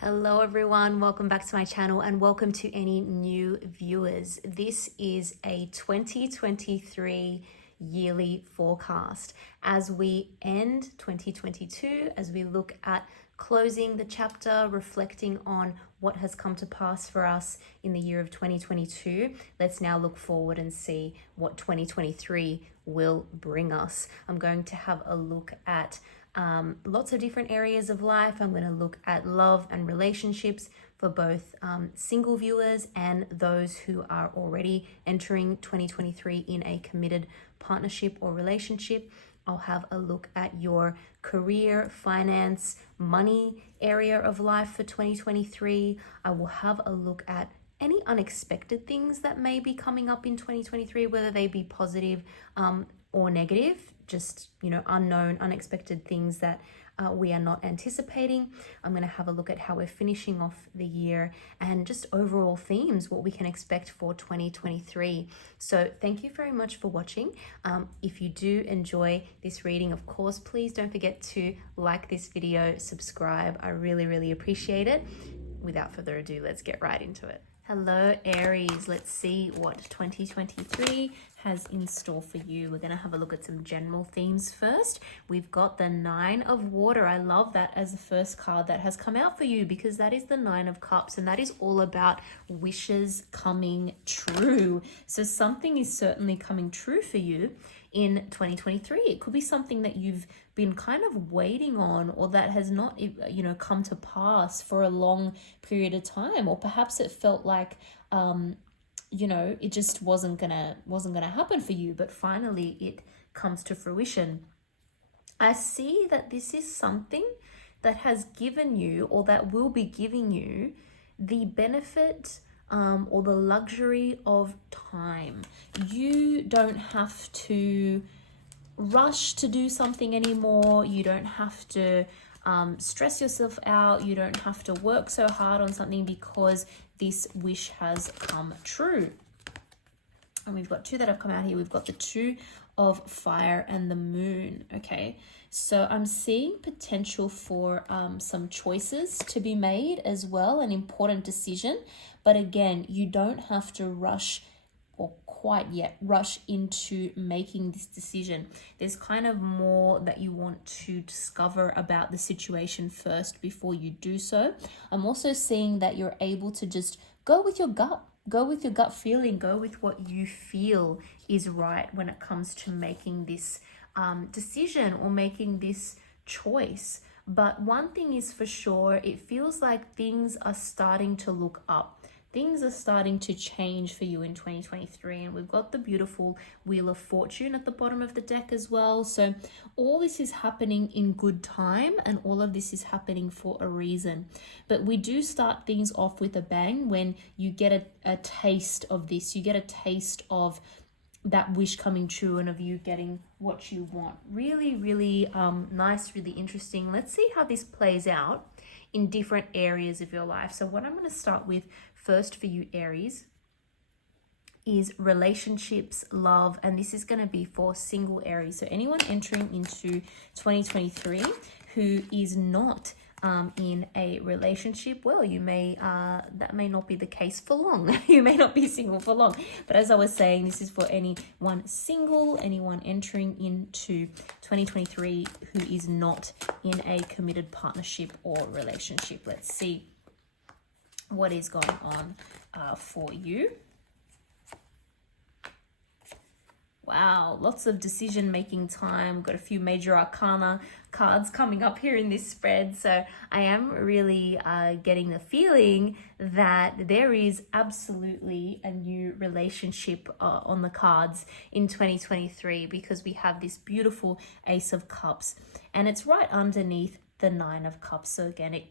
Hello everyone, welcome back to my channel and welcome to any new viewers. This is a 2023 yearly forecast as we end 2022, as we look at closing the chapter, reflecting on what has come to pass for us in the year of 2022. Let's now look forward and see what 2023 will bring us. I'm going to have a look at lots of different areas of life. I'm going to look at love and relationships for both single viewers and those who are already entering 2023 in a committed partnership or relationship. I'll have a look at your career, finance, money area of life for 2023. I will have a look at any unexpected things that may be coming up in 2023, whether they be positive or negative, just, unknown, unexpected things that we are not anticipating. I'm going to have a look at how we're finishing off the year and just overall themes, what we can expect for 2023. So thank you very much for watching. If you do enjoy this reading, of course, please don't forget to like this video, subscribe. I really appreciate it. Without further ado, let's get right into it. Hello Aries, let's see what 2023 has in store for you. We're going to have a look at some general themes first. We've got the Nine of Water. I love that as the first card that has come out for you because that is the Nine of Cups and that is all about wishes coming true. So something is certainly coming true for you in 2023. It could be something that you've been kind of waiting on or that has not come to pass for a long period of time, or perhaps it felt like it just wasn't gonna happen for you, but finally it comes to fruition. I see that this is something that has given you, or that will be giving you, the benefit or the luxury of time. You don't have to rush to do something anymore. You don't have to stress yourself out. You don't have to work so hard on something because this wish has come true. And we've got two that have come out here. We've got the Two of Fire and the Moon. Okay, so I'm seeing potential for some choices to be made as well, an important decision. But again, you don't have to rush or quite yet rush into making this decision. There's kind of more that you want to discover about the situation first before you do so. I'm also seeing that you're able to just go with your gut. Go with your gut feeling. Go with what you feel is right when it comes to making this decision or making this choice. But one thing is for sure, it feels like things are starting to look up. Things are starting to change for you in 2023, and we've got the beautiful Wheel of Fortune at the bottom of the deck as well. So all this is happening in good time, and all of this is happening for a reason. But we do start things off with a bang when you get a taste of this. You get a taste of that wish coming true and of you getting what you want. Really nice, really interesting. Let's see how this plays out in different areas of your life. So what I'm going to start with first for you, Aries, is relationships, love, and this is going to be for single Aries. So anyone entering into 2023 who is not in a relationship, well, you may that may not be the case for long. You may not be single for long, but as I was saying, this is for anyone single, anyone entering into 2023 who is not in a committed partnership or relationship. Let's see what is going on for you. Wow, lots of decision-making time. We've got a few major arcana cards coming up here in this spread. So I am really getting the feeling that there is absolutely a new relationship on the cards in 2023, because we have this beautiful Ace of Cups and it's right underneath the Nine of Cups. So again,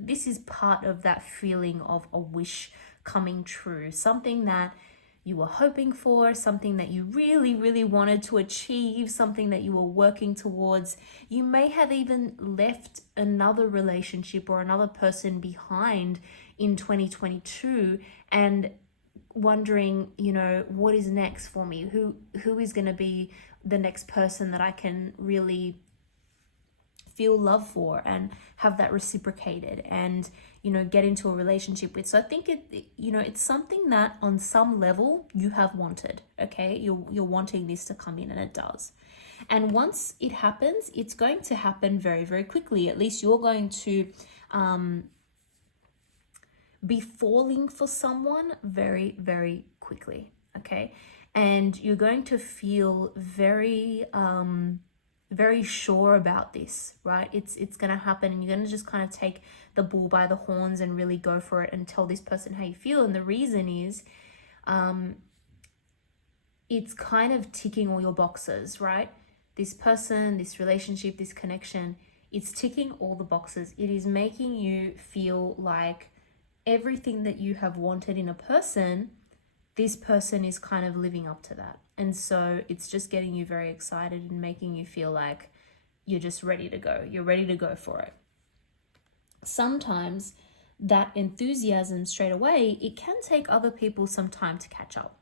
this is part of that feeling of a wish coming true, something that you were hoping for, something that you really wanted to achieve, something that you were working towards. You may have even left another relationship or another person behind in 2022 and wondering, what is next for me? Who is going to be the next person that I can really feel love for and have that reciprocated and, you know, get into a relationship with. So I think it's something that on some level you have wanted, okay? You're wanting this to come in, and it does. And once it happens, it's going to happen very, very quickly. At least you're going to be falling for someone very, very quickly, okay? And you're going to feel very, very sure about this, right? It's going to happen, and you're going to just kind of take the bull by the horns and really go for it and tell this person how you feel. And the reason is, it's kind of ticking all your boxes, right? This person, this relationship, this connection, it's ticking all the boxes. It is making you feel like everything that you have wanted in a person, this person is kind of living up to that. And so it's just getting you very excited and making you feel like you're just ready to go. You're ready to go for it. Sometimes that enthusiasm straight away, it can take other people some time to catch up.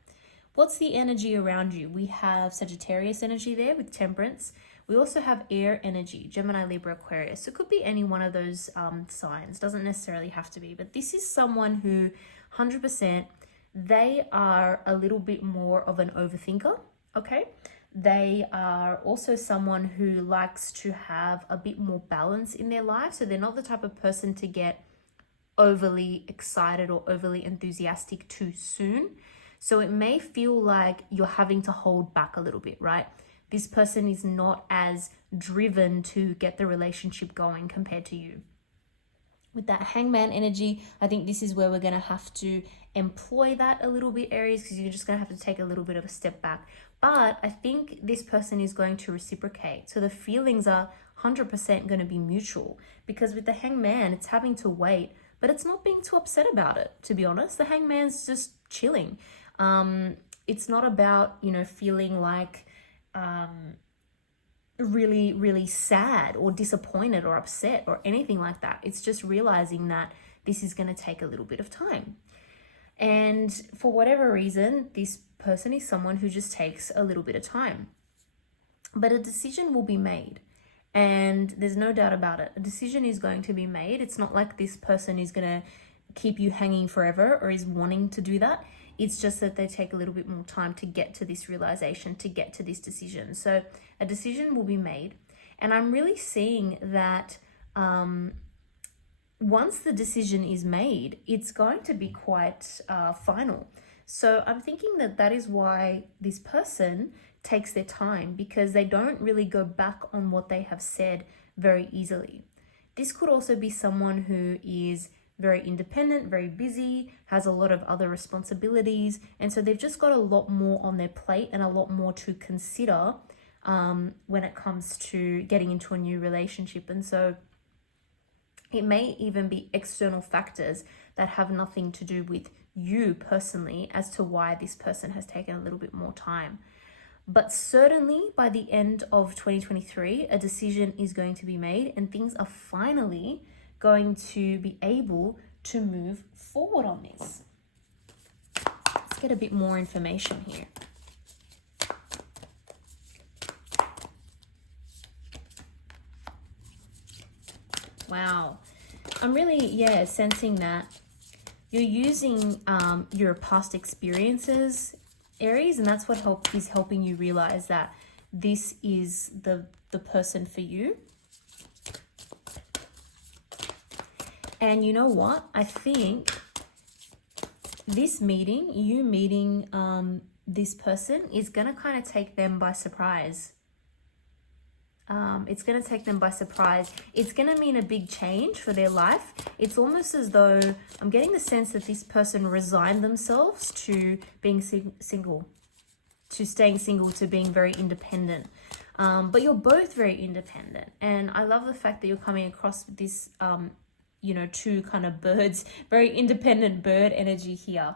What's the energy around you? We have Sagittarius energy there with Temperance. We also have air energy, Gemini, Libra, Aquarius. So it could be any one of those signs. Doesn't necessarily have to be. But this is someone who 100%, they are a little bit more of an overthinker, okay? They are also someone who likes to have a bit more balance in their life. So they're not the type of person to get overly excited or overly enthusiastic too soon. So it may feel like you're having to hold back a little bit, right? This person is not as driven to get the relationship going compared to you. With that Hangman energy, I think this is where we're going to have to employ that a little bit, Aries, because you're just going to have to take a little bit of a step back. But I think this person is going to reciprocate. So the feelings are 100% going to be mutual, because with the Hangman, it's having to wait, but it's not being too upset about it, to be honest. The Hangman's just chilling. It's not about, you know, feeling like really, really sad or disappointed or upset or anything like that. It's just realizing that this is going to take a little bit of time. And for whatever reason, this person is someone who just takes a little bit of time. But a decision will be made. And there's no doubt about it. A decision is going to be made. It's not like this person is going to keep you hanging forever or is wanting to do that. It's just that they take a little bit more time to get to this realization, to get to this decision. So a decision will be made. And I'm really seeing that once the decision is made, it's going to be quite final. So I'm thinking that that is why this person takes their time, because they don't really go back on what they have said very easily. This could also be someone who is very independent, very busy, has a lot of other responsibilities. And so they've just got a lot more on their plate and a lot more to consider when it comes to getting into a new relationship. And so it may even be external factors that have nothing to do with you personally as to why this person has taken a little bit more time. But certainly by the end of 2023, a decision is going to be made and things are finally going to be able to move forward on this. Let's get a bit more information here. Wow. I'm really, sensing that you're using your past experiences, Aries, and that's what is helping you realize that this is the person for you. And you know what? I think this meeting, you meeting this person, is going to kind of take them by surprise. It's going to take them by surprise. It's going to mean a big change for their life. It's almost as though I'm getting the sense that this person resigned themselves to being single, to staying single, to being very independent. But you're both very independent. And I love the fact that you're coming across this, two kind of birds, very independent bird energy here.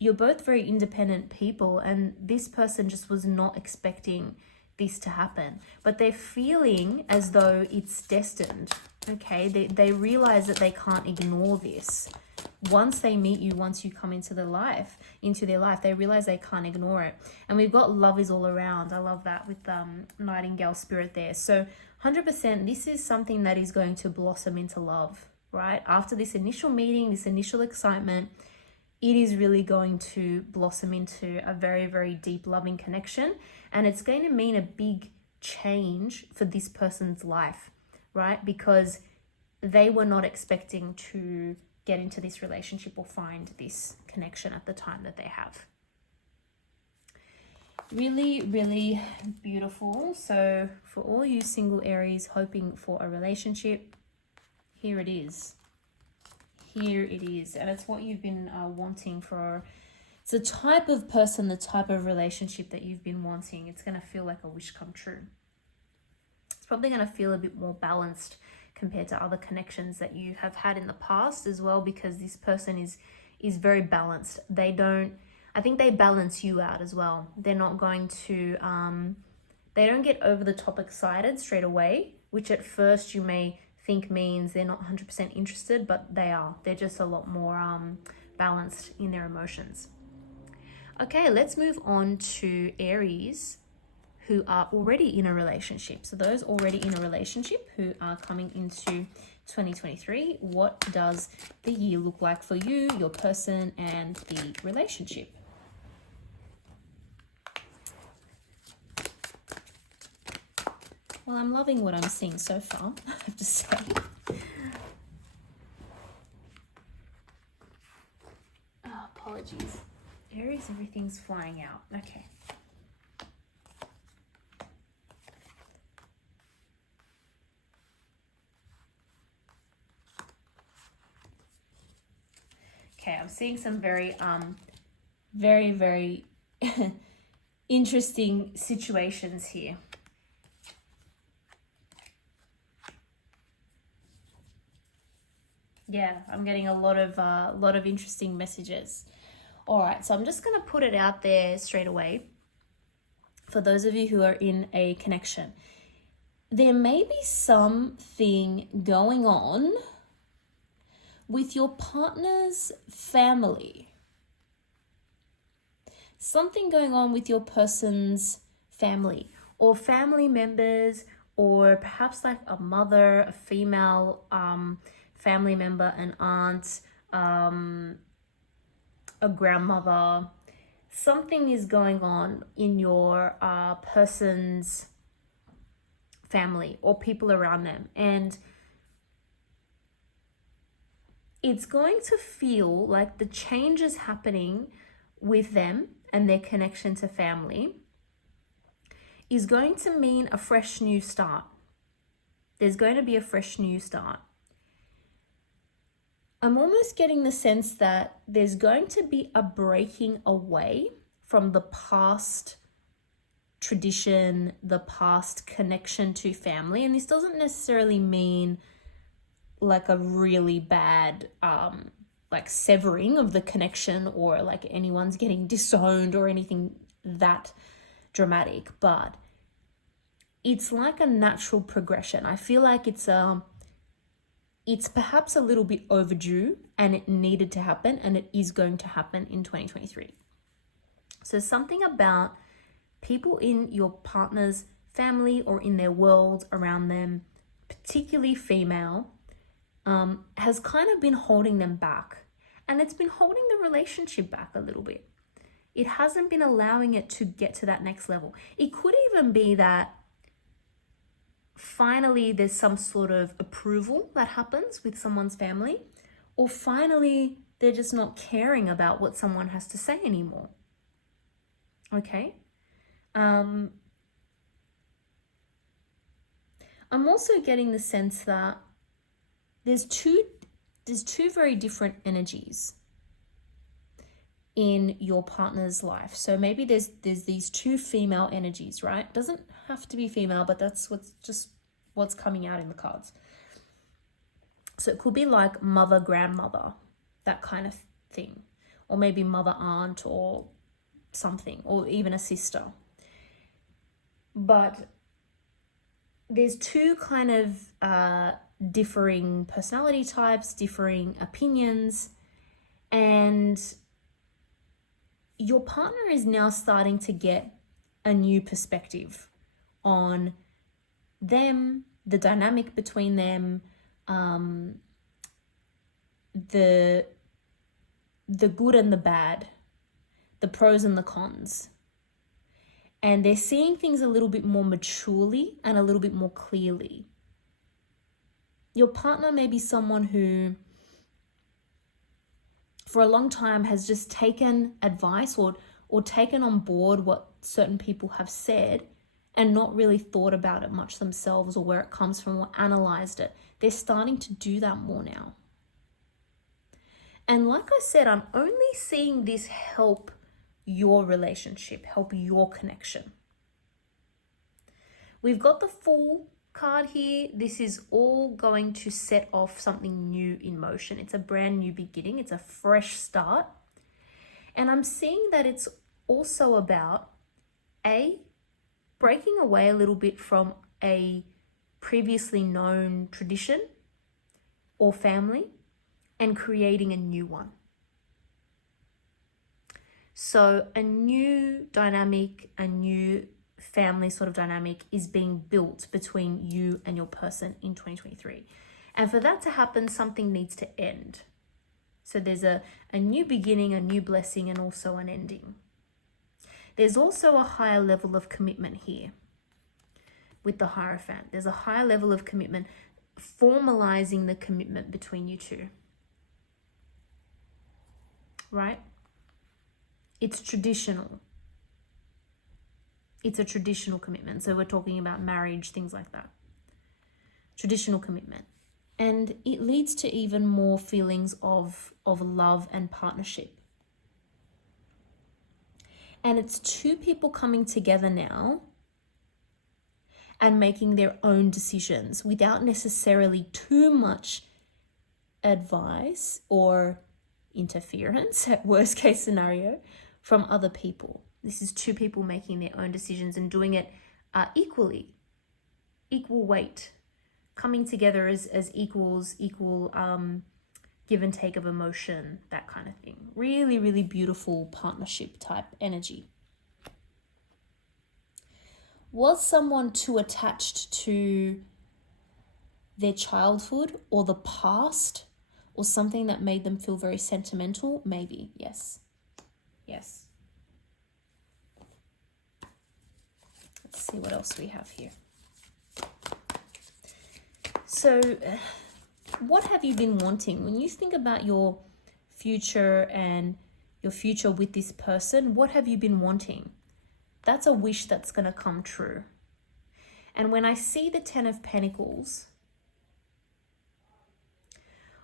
You're both very independent people, and this person just was not expecting this to happen, but they're feeling as though it's destined. Okay, they realize that they can't ignore this. Once they meet you, once you come into their life, they realize they can't ignore it. And we've got love is all around. I love that with Nightingale spirit there. So 100% this is something that is going to blossom into love, right? After this initial meeting, this initial excitement, it is really going to blossom into a very, very deep loving connection. And it's going to mean a big change for this person's life, right? Because they were not expecting to get into this relationship or find this connection at the time that they have. Really, really beautiful. So for all you single Aries hoping for a relationship, here it is. Here it is. And it's what you've been wanting for. It's the type of person, the type of relationship that you've been wanting. It's going to feel like a wish come true. It's probably going to feel a bit more balanced compared to other connections that you have had in the past as well, because this person is very balanced. I think they balance you out as well. They're not going to, they don't get over the top excited straight away, which at first you may think means they're not 100% interested, but they are. They're just a lot more balanced in their emotions. Okay, let's move on to Aries who are already in a relationship. So those already in a relationship who are coming into 2023, what does the year look like for you, your person, and the relationship? Well, I'm loving what I'm seeing so far, I have to say. Oh, apologies. Aries, everything's flying out. Okay. Okay, I'm seeing some very, very interesting situations here. Yeah, I'm getting a lot of interesting messages. All right, so I'm just going to put it out there straight away. For those of you who are in a connection, there may be something going on with your partner's family. Something going on with your person's family or family members, or perhaps like a mother, a female family member, an aunt, a grandmother. Something is going on in your person's family or people around them, and it's going to feel like the changes happening with them and their connection to family is going to mean a fresh new start. There's going to be a fresh new start. I'm almost getting the sense that there's going to be a breaking away from the past tradition, the past connection to family. And this doesn't necessarily mean like a really bad like severing of the connection, or like anyone's getting disowned or anything that dramatic, but it's like a natural progression. I feel like it's perhaps a little bit overdue, and it needed to happen, and it is going to happen in 2023. So something about people in your partner's family or in their world around them, particularly female, has kind of been holding them back. And it's been holding the relationship back a little bit. It hasn't been allowing it to get to that next level. It could even be that finally there's some sort of approval that happens with someone's family, or finally they're just not caring about what someone has to say anymore. Okay? I'm also getting the sense that there's two very different energies in your partner's life. So maybe there's these two female energies, right? Doesn't have to be female, but that's what's coming out in the cards. So it could be like mother, grandmother, that kind of thing, or maybe mother, aunt, or something, or even a sister. But there's two kind of differing personality types, differing opinions, and your partner is now starting to get a new perspective on them the dynamic between them, the good and the bad, the pros and the cons. And they're seeing things a little bit more maturely and a little bit more clearly. Your partner may be someone who for a long time has just taken advice or taken on board what certain people have said and not really thought about it much themselves or where it comes from or analyzed it. They're starting to do that more now. And like I said, I'm only seeing this help your relationship, help your connection. We've got the Fool card here. This is all going to set off something new in motion. It's a brand new beginning. It's a fresh start. And I'm seeing that it's also about breaking away a little bit from a previously known tradition or family and creating a new one. So a new dynamic, a new family sort of dynamic is being built between you and your person in 2023. And for that to happen, something needs to end. So there's a new beginning, a new blessing, and also an ending. There's also a higher level of commitment here with the Hierophant. There's a higher level of commitment, formalizing the commitment between you two. Right? It's traditional. It's a traditional commitment. So we're talking about marriage, things like that. Traditional commitment. And it leads to even more feelings of love and partnership. And it's two people coming together now and making their own decisions without necessarily too much advice or interference, at worst case scenario, from other people. This is two people making their own decisions and doing it equal weight, coming together as equals, equal give and take of emotion, that kind of thing. Really, really beautiful partnership type energy. Was someone too attached to their childhood or the past or something that made them feel very sentimental? Maybe, yes. Yes. Let's see what else we have here. So, what have you been wanting? When you think about your future and your future with this person, what have you been wanting? That's a wish that's going to come true. And when I see the Ten of Pentacles,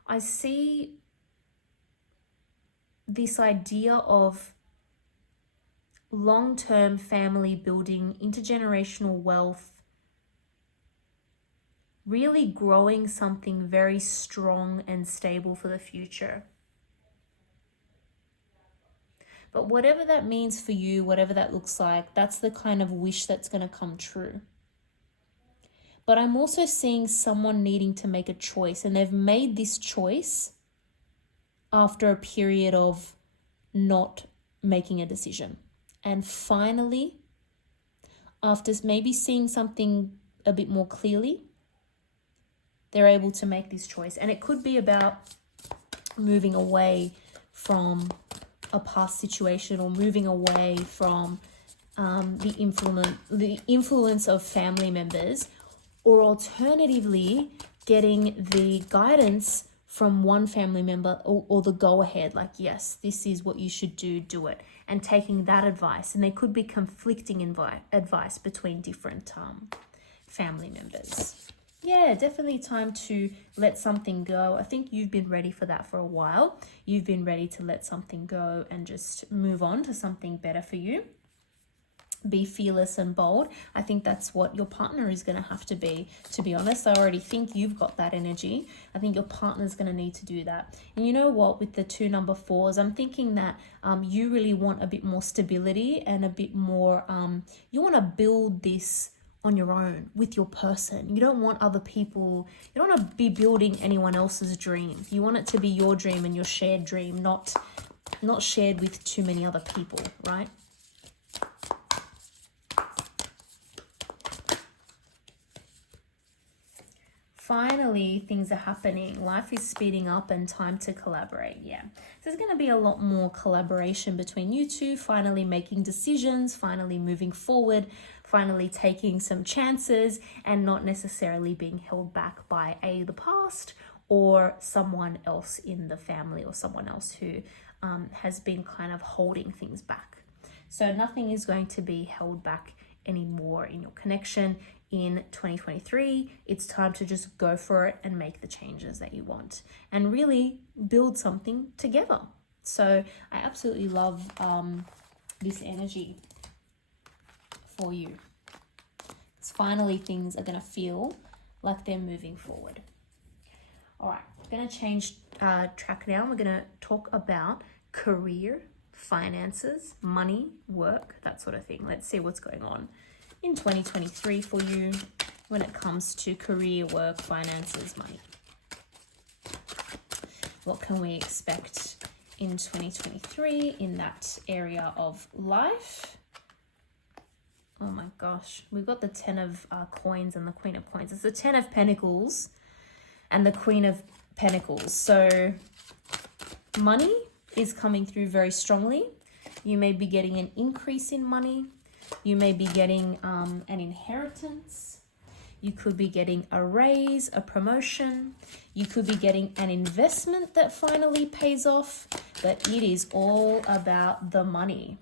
I see this idea of long-term family building, intergenerational wealth, really growing something very strong and stable for the future. But whatever that means for you, whatever that looks like, that's the kind of wish that's going to come true. But I'm also seeing someone needing to make a choice, and they've made this choice after a period of not making a decision. And finally, after maybe seeing something a bit more clearly, they're able to make this choice. And it could be about moving away from a past situation or moving away from the influence of family members, or alternatively getting the guidance from one family member or the go ahead, like, yes, this is what you should do it, and taking that advice. And there could be conflicting advice between different family members. Yeah, definitely time to let something go. I think you've been ready for that for a while. You've been ready to let something go and just move on to something better for you. Be fearless and bold. I think that's what your partner is going to have to be honest. I already think you've got that energy. I think your partner's going to need to do that. And you know what, with the 2 number 4s, I'm thinking that you really want a bit more stability and a bit more, you want to build this on your own with your person. You don't want other people, you don't want to be building anyone else's dream. You want it to be your dream and your shared dream, not shared with too many other people, right? finally things are happening. Life is speeding up and time to collaborate. Yeah. So there's going to be a lot more collaboration between you two, finally making decisions, finally moving forward, finally taking some chances, and not necessarily being held back by the past or someone else in the family, or someone else who has been kind of holding things back. So nothing is going to be held back anymore in your connection in 2023. It's time to just go for it and make the changes that you want and really build something together. So I absolutely love this energy for you. Because finally things are going to feel like they're moving forward. All right, we're going to change track now. We're going to talk about career, finances, money, work, that sort of thing. Let's see what's going on in 2023 for you when it comes to career, work, finances, money. What can we expect in 2023 in that area of life? Oh my gosh, we've got the 10 of coins and the Queen of Coins. It's the 10 of Pentacles and the Queen of Pentacles. So money is coming through very strongly. You may be getting an increase in money. You may be getting an inheritance. You could be getting a raise, a promotion. You could be getting an investment that finally pays off. But it is all about the money.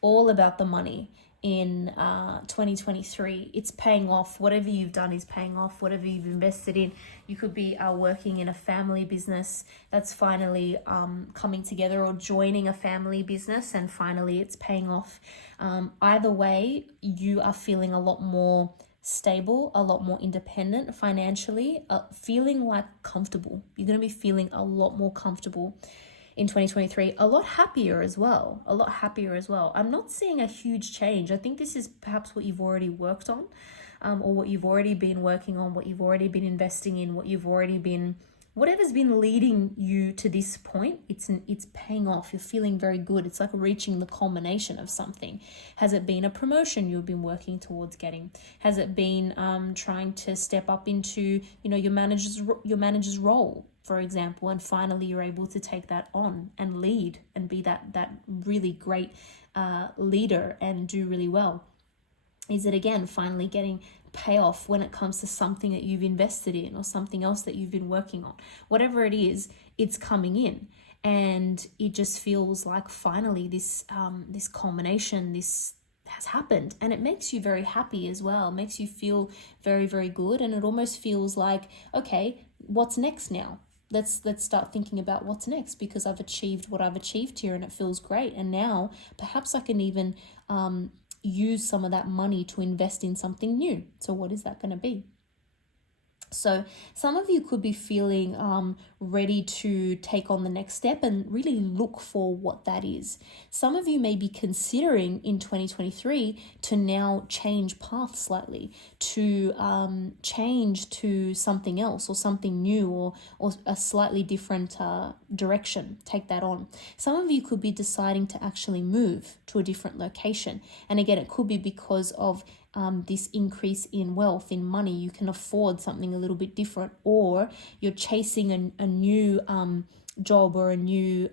All about the money in 2023. It's paying off. Whatever you've done is paying off. Whatever you've invested in. You could be working in a family business that's finally coming together, or joining a family business and finally it's paying off. Either way, you are feeling a lot more stable, a lot more independent financially, feeling like comfortable. You're going to be feeling a lot more comfortable in 2023, a lot happier as well. I'm not seeing a huge change. I think this is perhaps what you've already worked on, or what you've already been working on, what you've already been investing in, whatever's been leading you to this point. It's paying off. You're feeling very good. It's like reaching the culmination of something. Has it been a promotion you've been working towards getting? Has it been trying to step up into your manager's role, for example, and finally you're able to take that on and lead and be that really great leader and do really well? Is it again finally getting payoff when it comes to something that you've invested in or something else that you've been working on? Whatever it is, it's coming in, and it just feels like finally this culmination, this has happened, and it makes you very happy as well. It makes you feel very, very good, and it almost feels like, okay, what's next now? Let's start thinking about what's next, because I've achieved what I've achieved here and it feels great. And now perhaps I can even use some of that money to invest in something new. So what is that going to be? So some of you could be feeling ready to take on the next step and really look for what that is. Some of you may be considering in 2023 to now change path slightly, to change to something else or something new, or a slightly different direction, take that on. Some of you could be deciding to actually move to a different location. And again, it could be because of this increase in wealth, in money. You can afford something a little bit different, or you're chasing a new job or a new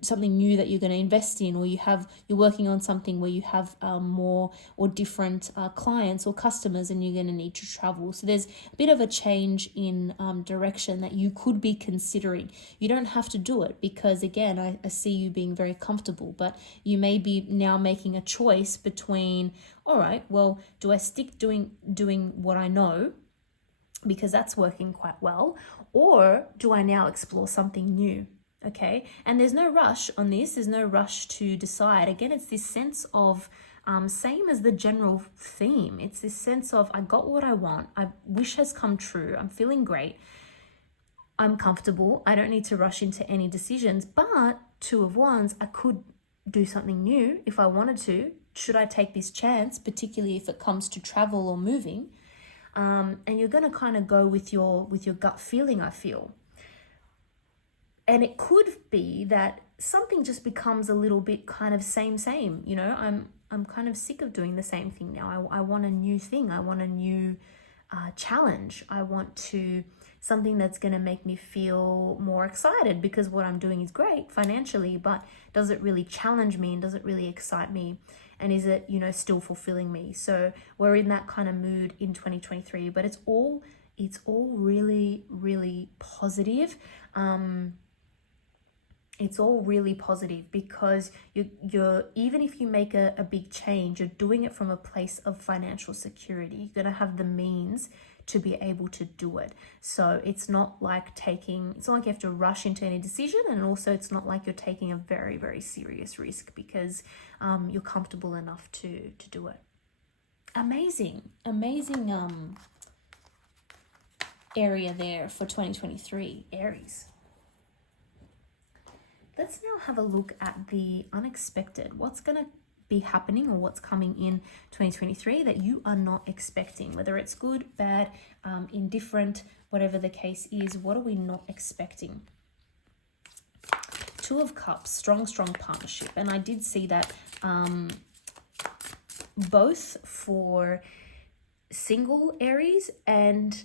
something new that you're going to invest in, or you're working on something where you have more or different clients or customers, and you're going to need to travel. So there's a bit of a change in direction that you could be considering. You don't have to do it, because again, I see you being very comfortable, but you may be now making a choice between, all right, well, do I stick doing what I know because that's working quite well, or do I now explore something new? Okay, and there's no rush on this. There's no rush to decide. Again, it's this sense of, same as the general theme. It's this sense of, I got what I want. I wish has come true. I'm feeling great. I'm comfortable. I don't need to rush into any decisions. But Two of Wands, I could do something new if I wanted to. Should I take this chance, particularly if it comes to travel or moving? And you're going to kind of go with your gut feeling, I feel. And it could be that something just becomes a little bit kind of same, I'm I'm kind of sick of doing the same thing now. I want a new thing. I want a new challenge. I want something that's going to make me feel more excited, because what I'm doing is great financially, but does it really challenge me, and does it really excite me, and is it, still fulfilling me? So we're in that kind of mood in 2023, but it's all really, really positive. It's all really positive, because you're even if you make a big change, you're doing it from a place of financial security. You're going to have the means to be able to do it. So it's not like you have to rush into any decision, and also it's not like you're taking a very, very serious risk, because you're comfortable enough to do it. Amazing area there for 2023, Aries. Let's now have a look at the unexpected. What's going to be happening, or what's coming in 2023 that you are not expecting, whether it's good, bad, indifferent, whatever the case is. What are we not expecting? Two of Cups, strong partnership. And I did see that both for single Aries and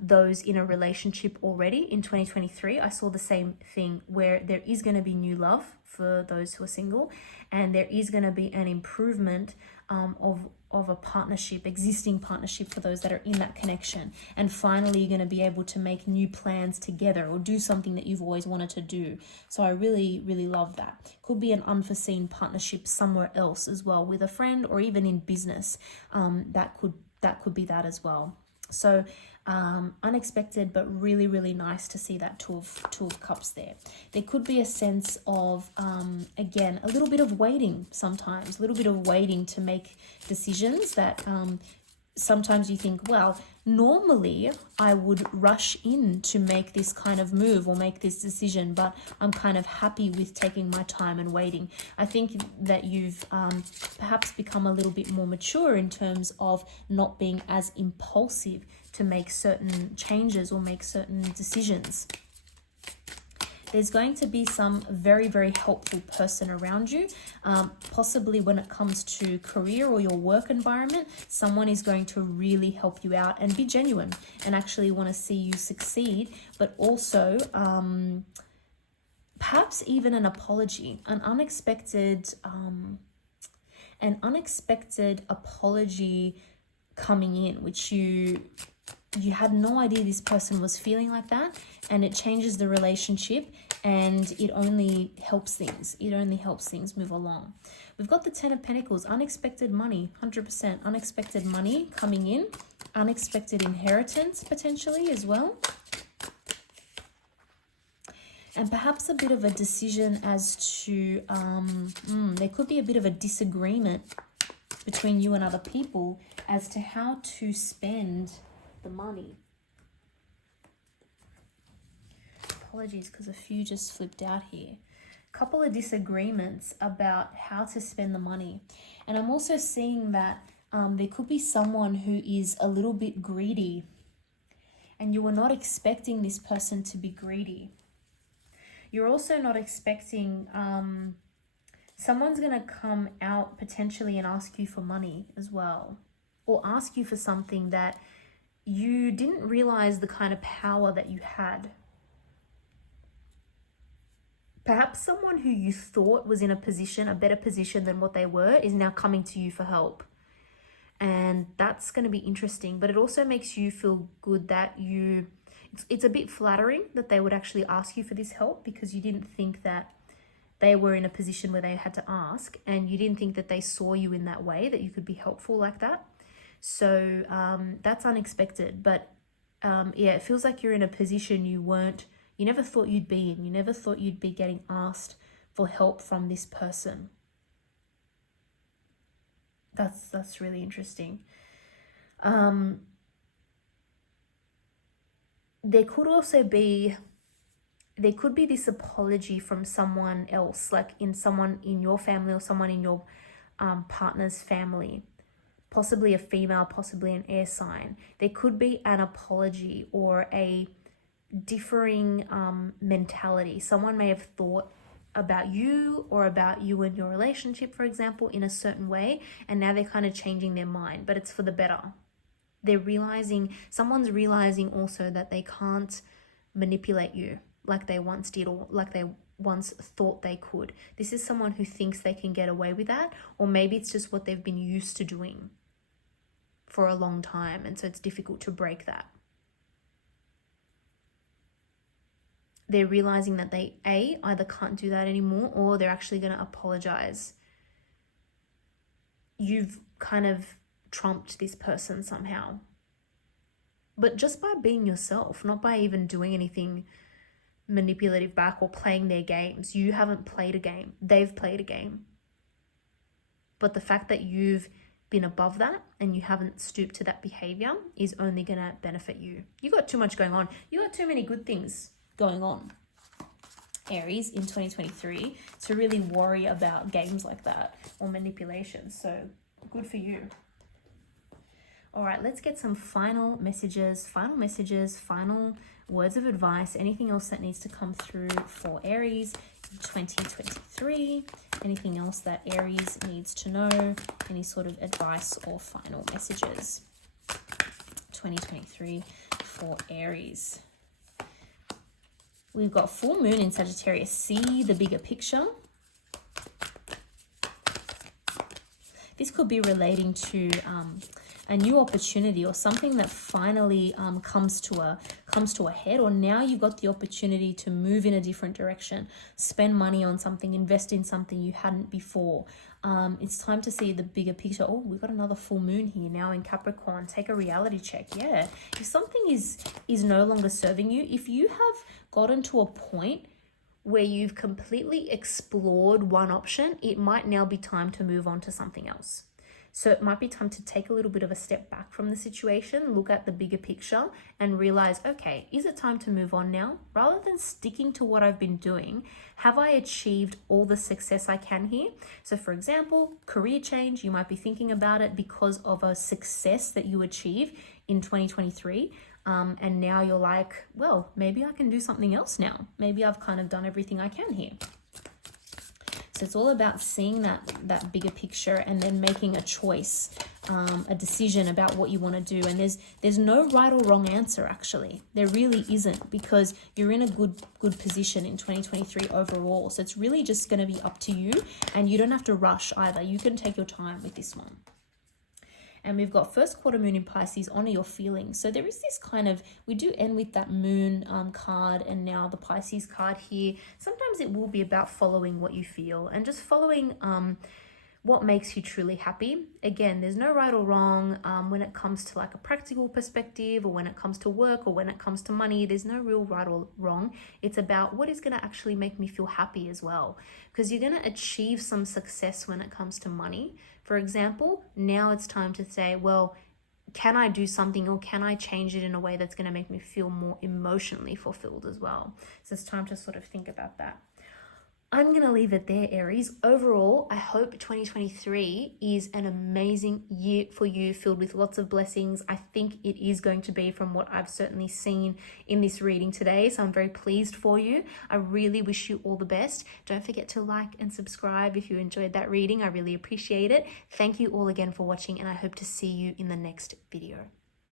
those in a relationship already in 2023. I saw the same thing, where there is going to be new love for those who are single, and there is going to be an improvement of a partnership, existing partnership, for those that are in that connection. And finally, you're going to be able to make new plans together, or do something that you've always wanted to do. So I really, really love that. Could be an unforeseen partnership somewhere else as well, with a friend, or even in business. That could be that as well. So unexpected, but really, really nice to see that two of Cups there. There could be a sense of, again, a little bit of waiting sometimes, a little bit of waiting to make decisions that sometimes you think, well, normally I would rush in to make this kind of move or make this decision, but I'm kind of happy with taking my time and waiting. I think that you've perhaps become a little bit more mature in terms of not being as impulsive to make certain changes or make certain decisions. There's going to be some very, very helpful person around you. Possibly when it comes to career or your work environment, someone is going to really help you out and be genuine and actually want to see you succeed, but also perhaps even an apology, an unexpected apology coming in, which you had no idea this person was feeling like that, and it changes the relationship, and it only helps things. It only helps things move along. We've got the 10 of Pentacles, unexpected money, 100% unexpected money coming in, unexpected inheritance potentially as well. And perhaps a bit of a decision as to, there could be a bit of a disagreement between you and other people as to how to spend the money. Apologies, because a few just flipped out here. A couple of disagreements about how to spend the money. And I'm also seeing that there could be someone who is a little bit greedy, and you were not expecting this person to be greedy. You're also not expecting someone's going to come out potentially and ask you for money as well, or ask you for something that you didn't realize the kind of power that you had. Perhaps someone who you thought was in a better position than what they were, is now coming to you for help. And that's going to be interesting, but it also makes you feel good that it's a bit flattering that they would actually ask you for this help, because you didn't think that they were in a position where they had to ask, and you didn't think that they saw you in that way, that you could be helpful like that. So that's unexpected, but yeah, it feels like you're in a position you never thought you'd be in. You never thought you'd be getting asked for help from this person. That's really interesting. There could be this apology from someone else, like someone in your family or someone in your partner's family. Possibly a female, possibly an air sign. There could be an apology or a differing mentality. Someone may have thought about you or about you and your relationship, for example, in a certain way, and now they're kind of changing their mind, but it's for the better. Someone's realizing also that they can't manipulate you like they once did, or like they once thought they could. This is someone who thinks they can get away with that, or maybe it's just what they've been used to doing for a long time, and so it's difficult to break that. They're realizing that they either can't do that anymore, or they're actually going to apologize. You've kind of trumped this person somehow, but just by being yourself, not by even doing anything manipulative back or playing their games. You haven't played a game, they've played a game. But the fact that you've been above that and you haven't stooped to that behavior is only going to benefit you. You got too much going on. You got too many good things going on, Aries, in 2023 to really worry about games like that or manipulation. So good for you. All right, let's get some final messages, final words of advice, anything else that needs to come through for Aries in 2023, anything else that Aries needs to know, any sort of advice or final messages. 2023 for Aries. We've got full moon in Sagittarius. See the bigger picture. This could be relating to a new opportunity or something that finally comes to a head, or now you've got the opportunity to move in a different direction, spend money on something, invest in something you hadn't before. It's time to see the bigger picture. Oh, we've got another full moon here now in Capricorn. Take a reality check. Yeah, if something is no longer serving you, if you have gotten to a point where you've completely explored one option, it might now be time to move on to something else. So it might be time to take a little bit of a step back from the situation, look at the bigger picture and realize, okay, is it time to move on now? Rather than sticking to what I've been doing, have I achieved all the success I can here? So for example, career change, you might be thinking about it because of a success that you achieve in 2023. And now you're like, well, maybe I can do something else now. Maybe I've kind of done everything I can here. So it's all about seeing that bigger picture and then making a choice, a decision about what you want to do. And there's no right or wrong answer, actually. There really isn't, because you're in a good position in 2023 overall. So it's really just going to be up to you, and you don't have to rush either. You can take your time with this one. And we've got first quarter moon in Pisces, honor your feelings. So there is this kind of, we do end with that moon card and now the Pisces card here. Sometimes it will be about following what you feel and just following what makes you truly happy. Again, there's no right or wrong when it comes to like a practical perspective, or when it comes to work, or when it comes to money. There's no real right or wrong. It's about what is going to actually make me feel happy as well, because you're going to achieve some success when it comes to money. For example, now it's time to say, well, can I do something, or can I change it in a way that's going to make me feel more emotionally fulfilled as well? So it's time to sort of think about that. I'm going to leave it there, Aries. Overall, I hope 2023 is an amazing year for you, filled with lots of blessings. I think it is going to be, from what I've certainly seen in this reading today. So I'm very pleased for you. I really wish you all the best. Don't forget to like and subscribe if you enjoyed that reading. I really appreciate it. Thank you all again for watching, and I hope to see you in the next video.